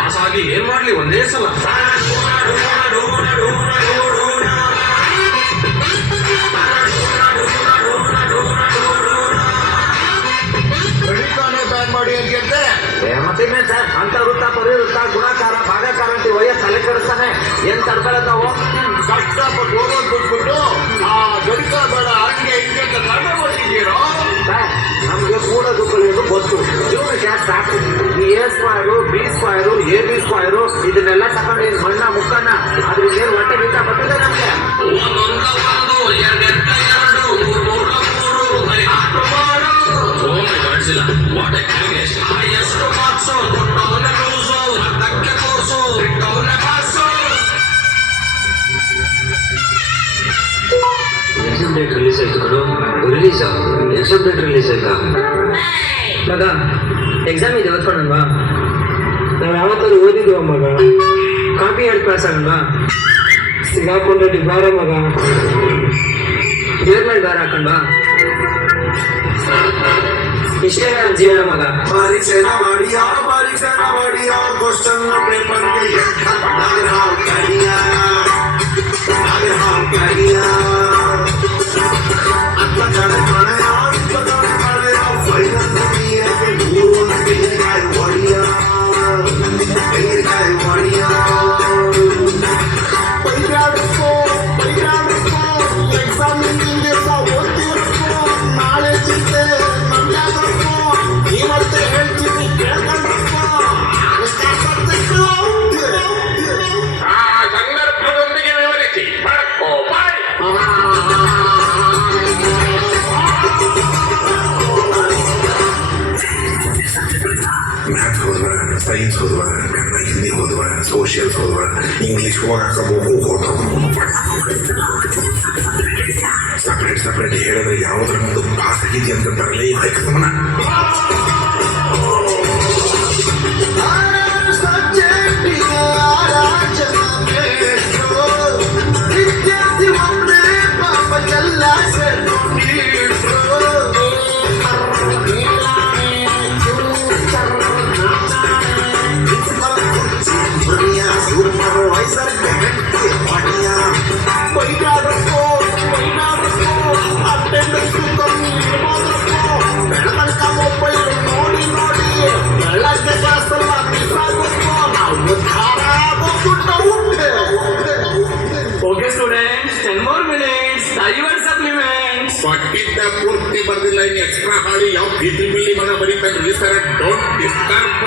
ಪಾಸಾಗಿ ಏನ್ ಮಾಡ್ಲಿ ಒಂದೇ ಸಲ ಬ್ಯಾನ್ ಮಾಡಿ ಅಂತೆ ಮತ್ತೆ ಅಂತ ವೃತ್ತ ಪರಿವೃತ್ತ ಗುಣಾಕಾರ ಭಾಗಾಕಾರ ಅಂತ ವಯ ತಲೆ ಕೆಡಿಸ್ತಾನೆ ಏನ್ ತಡ್ಕೊಳ್ಳೋದು ನಾವು ಕಷ್ಟಪಟ್ಟು ಓದೋದು ಬಿಟ್ಬಿಟ್ಟು ಆ ಗಡಿಕ ಬೇಡ ಹಂಗೆ ಹಿಂಗೆ ಅಂತ ಕಾರಣ ಮಾಡ್ತಿದ್ದೀರೋ ನಮ್ಗೆ ಕೂಡೋದು ಕಲಿಯೋದು ಗೊತ್ತು ಜೀವನಕ್ಕೆ ಸಾಕು ಈ A square B square A B square ಇದನ್ನೆಲ್ಲ ತಗೊಂಡು ಏನ್ ಮಣ್ಣ ಮುಕ್ಕಣ್ಣ ಅದ್ರಿಂದ ಏನ್ ಹೊಟ್ಟೆ ಬಿಟ್ಟ ಬರ್ತಿದೆ ನಮ್ಗೆ ಡೇಟ್ ರಿಲೀಸ್ ಆಯ್ತು ಕಡು ರಿಲೀಸಾ ಎಕ್ಸಾಮ್ ಡೇಟ್ ರಿಲೀಸ್ ಆಯ್ತಾ ಮಗ ಎಕ್ಸಾಮ್ ಇದೆ ಓದ್ಕೊಂಡಲ್ವಾ ನಾವು ಯಾವತ್ತಾದ್ರು ಓದಿದ್ವ ಮಗ ಕಾಪಿ ಹೇಳಿ ಪಾಸ್ ಆಗಲ್ವಾ ಸಿಗಾಕೊಂಡ್ರೆ ಬಾರ ಮಗ ದೇವ್ರ ಮೇಲೆ ಬಾರ ಹಾಕೊಂಡ್ವಾ ಇಷ್ಟೇ ನನ್ನ ಜೀವನ ಮಗ ಪರೀಕ್ಷೆನ ಮಾಡಿಯ ಕ್ವಶನ್ ಪೇಪರ್ಗೆ ಮ್ಯಾಥ್ಸ್ ಹೋದ್ವ ಸೈನ್ಸ್ ಹೋದ್ವ ಕನ್ನಡ ಹಿಂದಿ ಹೋದ್ವ ಸೋಷಿಯಲ್ಸ್ ಹೋದ್ವ ಇಂಗ್ಲೀಷ್ ಹೋಗಬೇಕು ಸಪ್ರೇಟ್ ಹೇಳಿದ್ರೆ ಯಾವುದ್ರ ಮುಂದೆ ಪಾಸ್ ಆಗಿದೆ ಅಂತಂತಾರಲ್ಲ ಈ ಹೈಕಮನ okay students 10 more minutes your supplements ಪಟ್ಟಿದ್ದ ಪೂರ್ತಿ ಬರ್ದಿಲ್ಲ ಇನ್ನು ಎಕ್ಸ್ಟ್ರಾ ಹಾಡಿ ಯಾವ ಬಿಲ್ಲಿ ಮಗ ಬರೀತಾರೆ ಡೋಂಟ್ ಡಿಸ್ಟರ್ಬ್